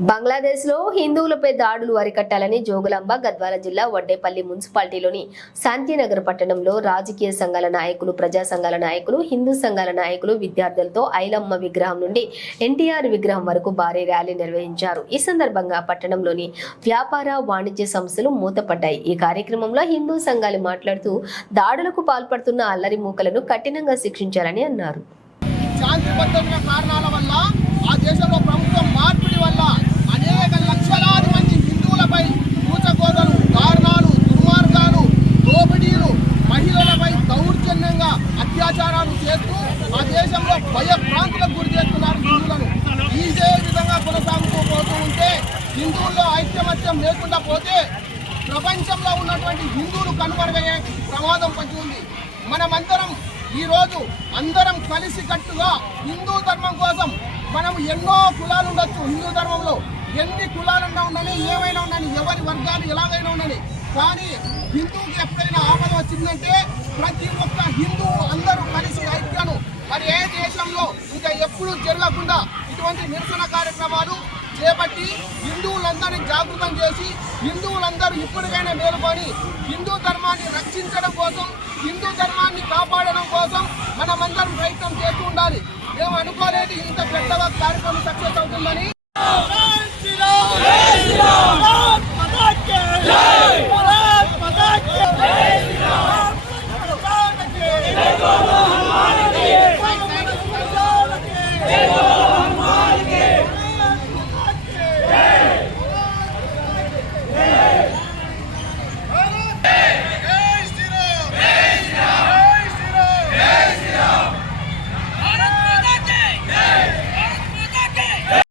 బంగ్లాదేశ్లో హిందువులపై దాడులు అరికట్టాలని జోగులాంబ గద్వాల జిల్లా వడ్డేపల్లి మున్సిపాలిటీలోని శాంతినగర్ పట్టణంలో రాజకీయ సంఘాల నాయకులు ప్రజా సంఘాల నాయకులు హిందూ సంఘాల నాయకులు విద్యార్థులతో ఐలమ్మ విగ్రహం నుండి ఎన్టీఆర్ విగ్రహం వరకు భారీ ర్యాలీ నిర్వహించారు. ఈ సందర్భంగా పట్టణంలోని వ్యాపార వాణిజ్య సంస్థలు మూతపడ్డాయి. ఈ కార్యక్రమంలో హిందూ సంఘాలు మాట్లాడుతూ దాడులకు పాల్పడుతున్న అల్లరి మూకలను కఠినంగా శిక్షించాలని అన్నారు. కారణాల వల్ల ఆ దేశంలో భయభ్రాంతులకు గురి చేస్తున్నారు హిందువులను. ఇదే విధంగా కొనసాగుతూ పోతూ ఉంటే హిందువుల్లో ఐక్యమత్యం లేకుండా పోతే ప్రపంచంలో ఉన్నటువంటి హిందువులు కనుమరుగయ్యే ప్రమాదం పొంచి ఉంది. మనమందరం ఈరోజు అందరం కలిసి కట్టుగా హిందూ ధర్మం కోసం మనం ఎన్నో కులాలు ఉండొచ్చు హిందూ ధర్మంలో. ఎన్ని కులాలున్నా ఉండని ఏమైనా ఉండని ఎవరి వర్గాలు ఎలాగైనా ఉండని కానీ హిందువుకి ఎప్పుడైనా ఆపద వచ్చిందంటే ప్రతి ఒక్క హిందువు అందరూ కలిసి ఐక్య మరి ఏ దేశంలో ఇంకా ఎప్పుడు జరగకుండా ఇటువంటి నిరసన కార్యక్రమాలు చేపట్టి హిందువులందరినీ జాగృతం చేసి హిందువులందరూ ఇప్పటికైనా మేలుకొని హిందూ ధర్మాన్ని రక్షించడం కోసం హిందూ ధర్మాన్ని కాపాడడం కోసం మనమందరం ప్రయత్నం చేస్తూ ఉండాలి. మేము అనుకోలేదు ఇంత పెద్దగా కార్యక్రమం సక్సెస్ అవుతుందని.